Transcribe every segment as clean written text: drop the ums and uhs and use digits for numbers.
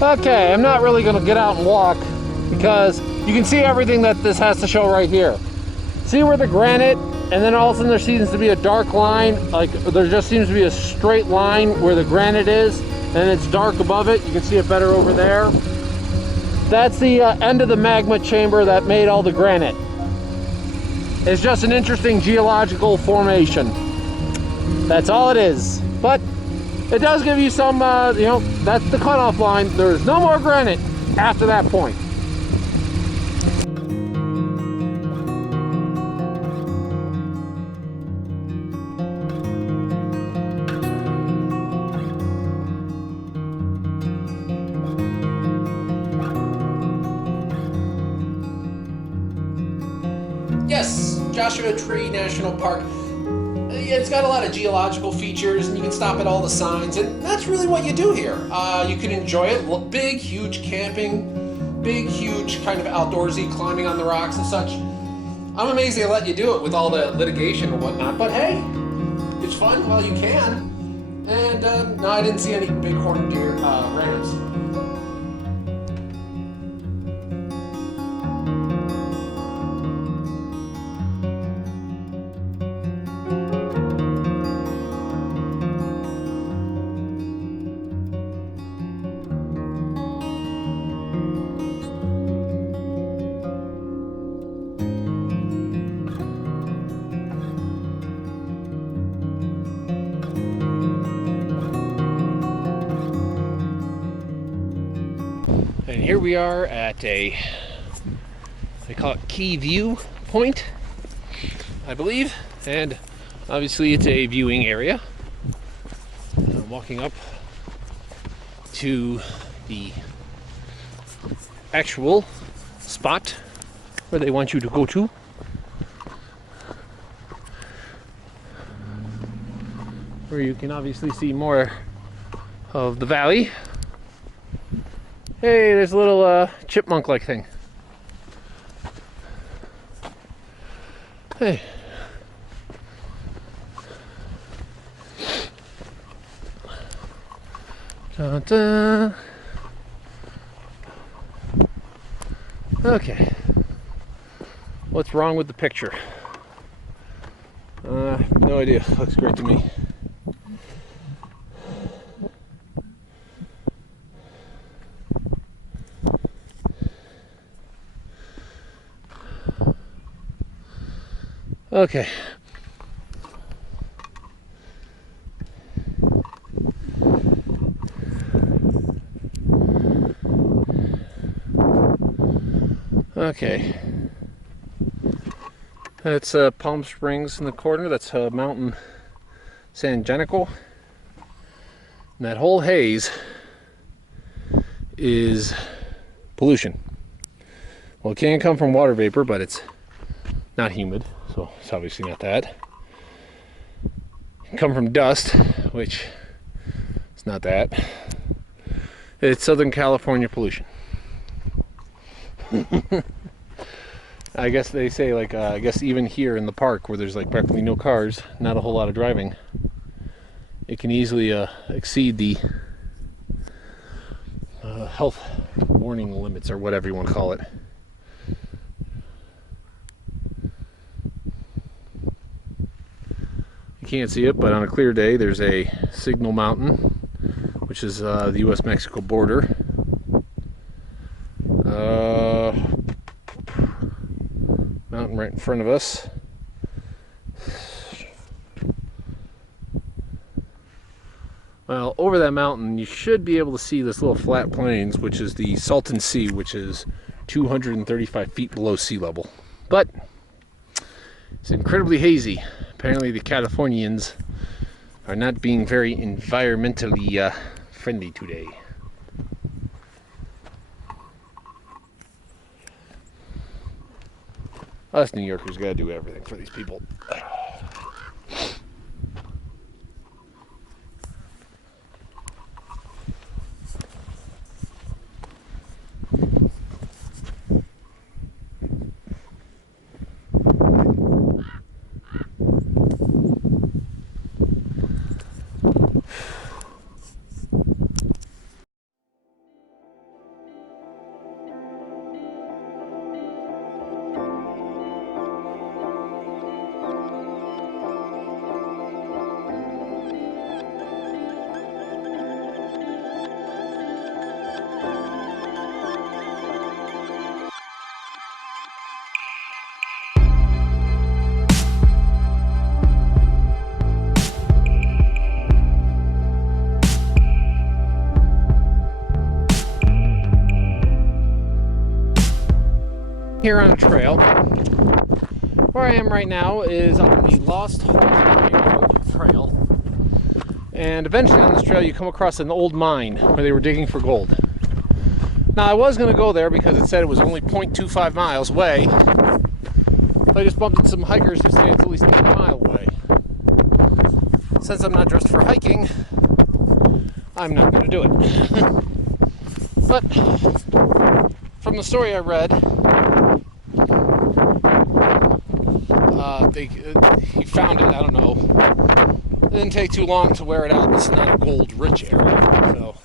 Okay, I'm not really gonna get out and walk because you can see everything that this has to show right here. See where the granite, and then all of a sudden there seems to be a dark line, like there just seems to be a straight line where the granite is, and it's dark above it. You can see it better over there. That's the end of the magma chamber that made all the granite. It's just an interesting geological formation. That's all it is. But it does give you some, you know, that's the cutoff line. There's no more granite after that point. Yes, Joshua Tree National Park. It's got a lot of geological features, and you can stop at all the signs, and that's really what you do here. You can enjoy it. Big, huge camping, big, huge kind of outdoorsy climbing on the rocks and such. I'm amazed they let you do it with all the litigation and whatnot, but hey, it's fun while you can. And no, I didn't see any bighorn deer rams. And here we are at they call it Key View Point, I believe. And obviously it's a viewing area. I'm walking up to the actual spot where they want you to go to. Where you can obviously see more of the valley. Hey, there's a little chipmunk-like thing. Hey. Dun-dun. Okay. What's wrong with the picture? No idea. Looks great to me. Okay. Okay. That's Palm Springs in the corner. That's Mountain San Jacinto. And that whole haze is pollution. Well, it can come from water vapor, but it's not humid, so it's obviously not that. It can come from dust, which is not that. It's Southern California pollution. I guess they say, like, I guess even here in the park where there's like practically no cars, not a whole lot of driving, it can easily exceed the health warning limits, or whatever you want to call it. You can't see it, but on a clear day there's a Signal Mountain, which is the US-Mexico border. Mountain right in front of us. Well, over that mountain you should be able to see this little flat plains, which is the Salton Sea, which is 235 feet below sea level. But it's incredibly hazy. Apparently the Californians are not being very environmentally friendly today. Us New Yorkers gotta do everything for these people. here on a trail. Where I am right now is on the Lost Holes Road Trail. And eventually on this trail you come across an old mine where they were digging for gold. Now I was going to go there because it said it was only 0.25 miles away. I just bumped into some hikers who say it's at least a mile away. Since I'm not dressed for hiking, I'm not going to do it. But from the story I read, he found it, I don't know. It didn't take too long to wear it out. This is not a gold-rich area, so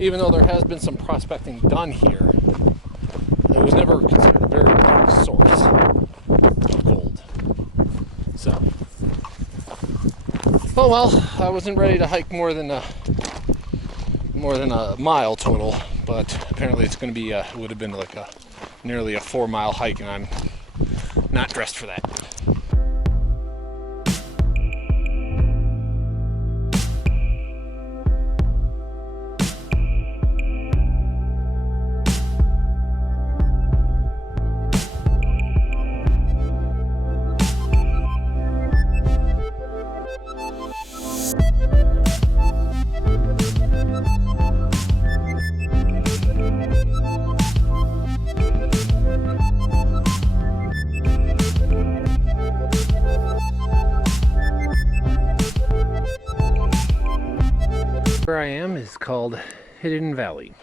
even though there has been some prospecting done here, it was never considered a very large source of gold. So, oh well, I wasn't ready to hike more than a mile total, but apparently it's going to be it would have been like nearly a 4-mile hike, and I'm not dressed for that. Where I am is called Hidden Valley.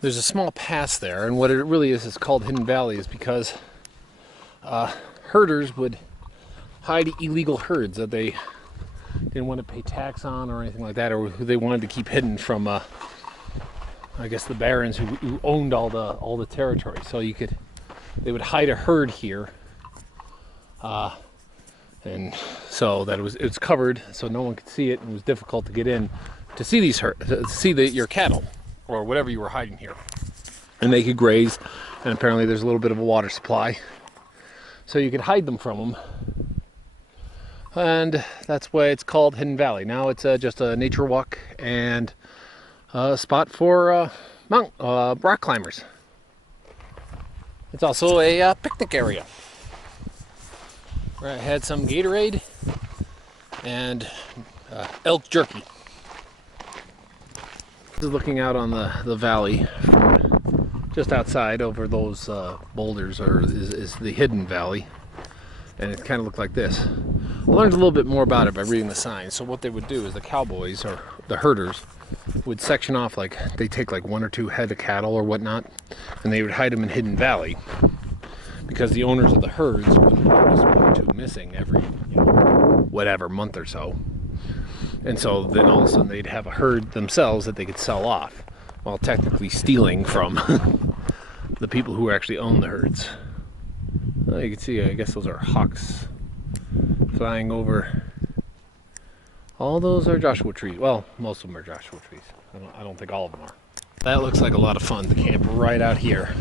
There's a small pass there, and what it really is called Hidden Valley is because herders would hide illegal herds that they didn't want to pay tax on or anything like that, or who they wanted to keep hidden from I guess the barons who owned all the territory. So they would hide a herd here, and so that it's covered, so no one could see it, and it was difficult to get in to see these your cattle or whatever you were hiding here. And they could graze, and apparently there's a little bit of a water supply, so you could hide them from them. And that's why it's called Hidden Valley. Now it's just a nature walk and a spot for rock climbers. It's also a picnic area where I had some Gatorade and elk jerky. This is looking out on the valley from just outside over those boulders, is the Hidden Valley, and it kind of looked like this. I learned a little bit more about it by reading the signs. So what they would do is the cowboys or the herders would section off, like they take like 1 or 2 head of cattle or whatnot, and they would hide them in Hidden Valley, because the owners of the herds would notice 1 or 2 missing every whatever month or so. And so then all of a sudden they'd have a herd themselves that they could sell off, while technically stealing from the people who actually own the herds. Well, you can see, I guess those are hawks flying over. All those are Joshua trees. Well, most of them are Joshua trees. I don't think all of them are. That looks like a lot of fun to camp right out here.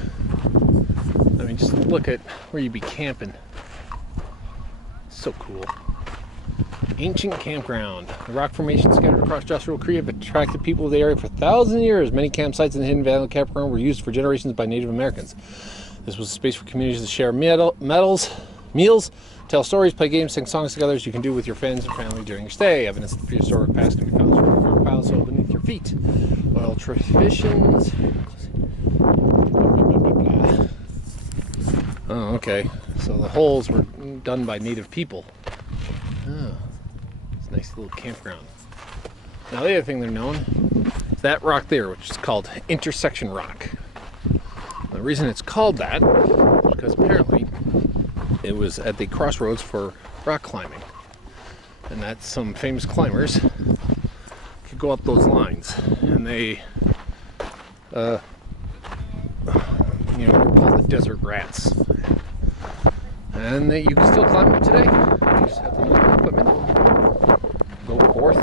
I mean, just look at where you'd be camping. So cool. Ancient campground. The rock formations scattered across Joshua Tree have attracted people to the area for thousands of years. Many campsites in the Hidden Valley campground were used for generations by Native Americans. This was a space for communities to share meals, tell stories, play games, sing songs together, as you can do with your friends and family during your stay. Evidence of the prehistoric past can be found through piles so beneath your feet. Oral traditions. Oh, okay. So the holes were done by native people. Oh, it's a nice little campground. Now the other thing they're known is that rock there, which is called Intersection Rock. The reason it's called that is because apparently it was at the crossroads for rock climbing, and that some famous climbers could go up those lines, and they were called the desert rats, and you can still climb them today. You just have to know your equipment, go forth.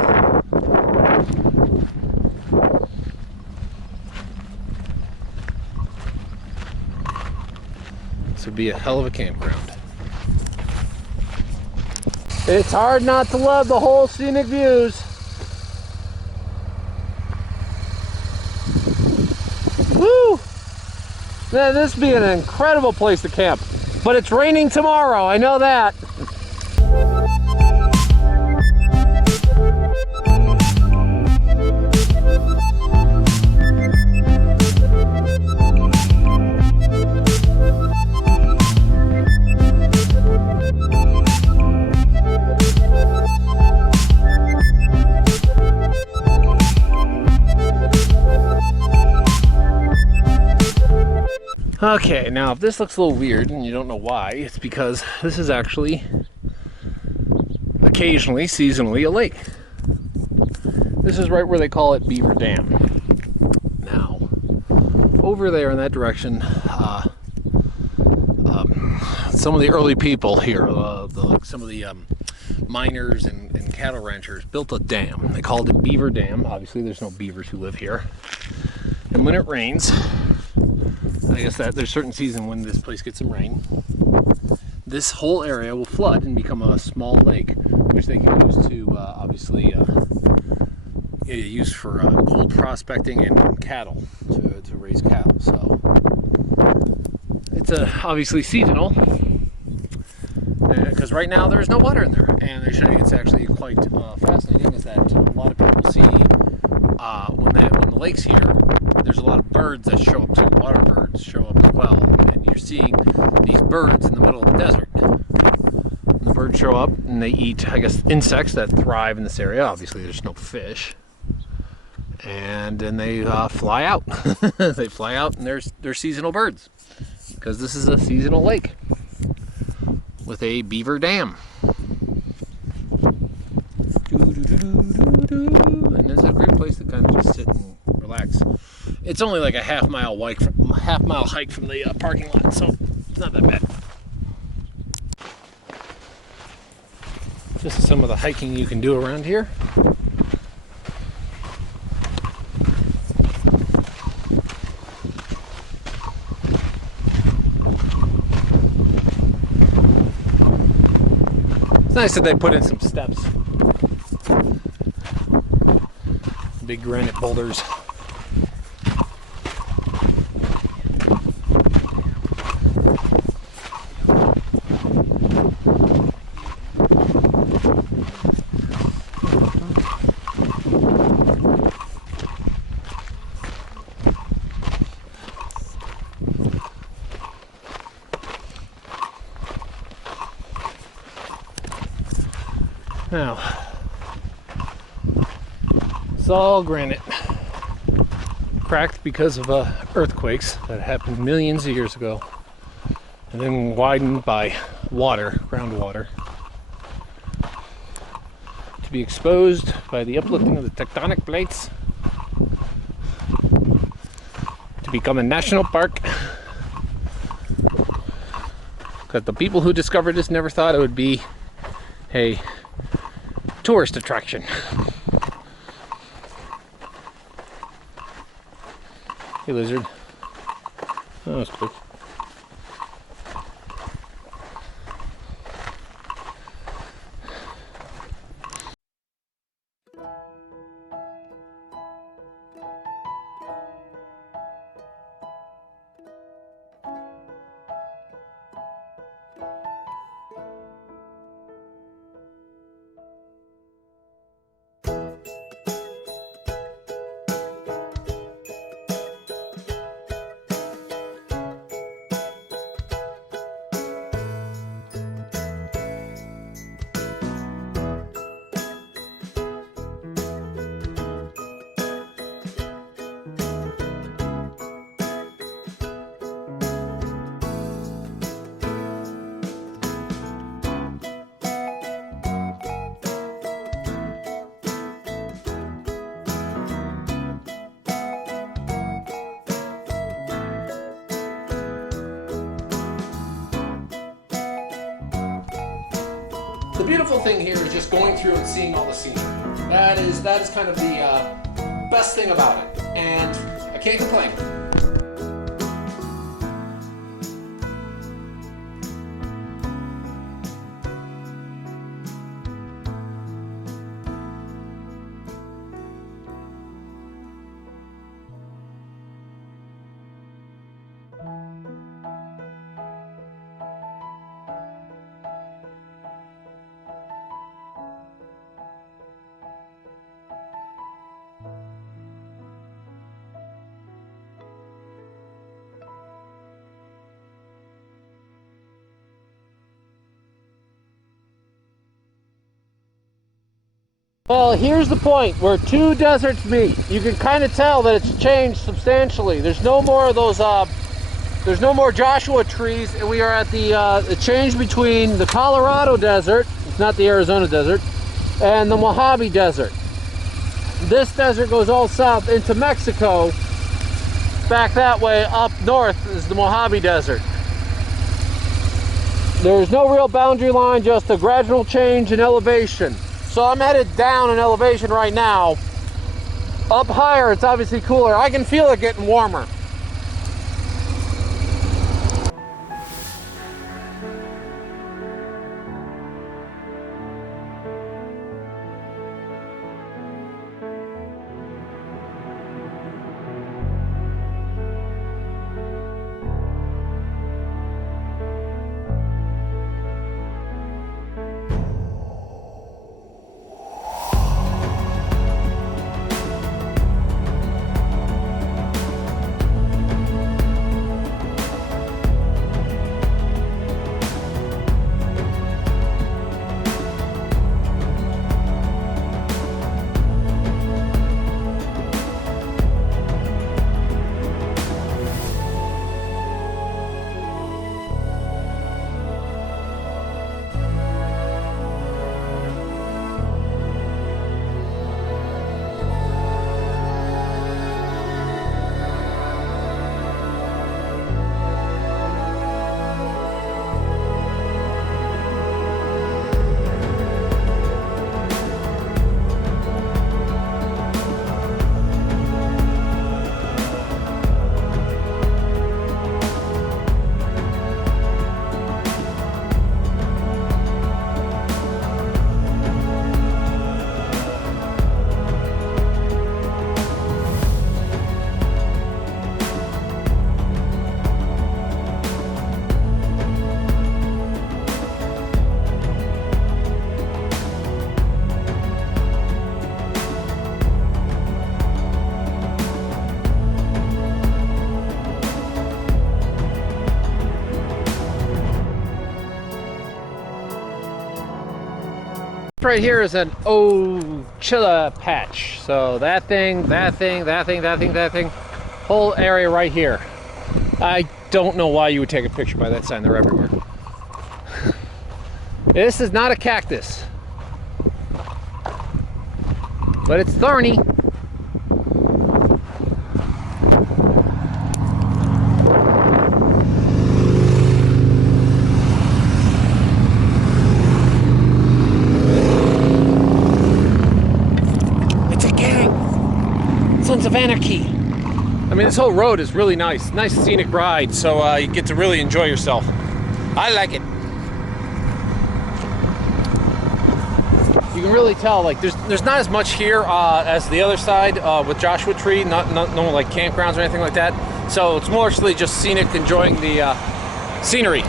This would be a hell of a campground. It's hard not to love the whole scenic views. Woo! This would be an incredible place to camp. But it's raining tomorrow, I know that. Okay, now if this looks a little weird and you don't know why, it's because this is actually occasionally, seasonally, a lake. This is right where they call it Beaver Dam. Now, over there in that direction, some of the early people here, some of the miners and cattle ranchers built a dam. They called it Beaver Dam. Obviously, there's no beavers who live here. And when it rains, I guess that there's certain season when this place gets some rain, this whole area will flood and become a small lake, which they can use to obviously use for gold prospecting and cattle, to raise cattle. So it's obviously seasonal, because right now there's no water in there. And they show you it's actually quite fascinating is that a lot of people see when the lake's here, there's a lot of birds that show up too. Water birds show up as well, and you're seeing these birds in the middle of the desert. And the birds show up and they eat, I guess, insects that thrive in this area. Obviously, there's no fish, and then they fly out. They fly out, and they're seasonal birds, because this is a seasonal lake with a beaver dam. And it's a great place to kind of just sit and relax. It's only like a half mile hike from the parking lot, so it's not that bad. Just some of the hiking you can do around here. It's nice that they put in some steps. Big granite boulders. Now, it's all granite, cracked because of earthquakes that happened millions of years ago, and then widened by water, groundwater, to be exposed by the uplifting of the tectonic plates to become a national park. Because the people who discovered this never thought it would be a tourist attraction. Hey, lizard. Oh, that's quick. The beautiful thing here is just going through and seeing all the scenery. That is kind of the best thing about it, and I can't complain. Well, here's the point where two deserts meet. You can kind of tell that it's changed substantially. There's no more of those, there's no more Joshua trees, and we are at the change between the Colorado desert, it's not the Arizona desert, and the Mojave desert. This desert goes all south into Mexico. Back that way up north is the Mojave desert. There's no real boundary line, just a gradual change in elevation. So I'm headed down in elevation right now. Up higher, it's obviously cooler. I can feel it getting warmer. Right here is an Ochilla Patch. So that thing, whole area right here. I don't know why you would take a picture by that sign. They're everywhere. This is not a cactus, but it's thorny. Sons of Anarchy. I mean, this whole road is really nice. Nice scenic ride, so you get to really enjoy yourself. I like it. You can really tell, like, there's not as much here as the other side with Joshua Tree. No like campgrounds or anything like that. So it's mostly just scenic, enjoying the scenery.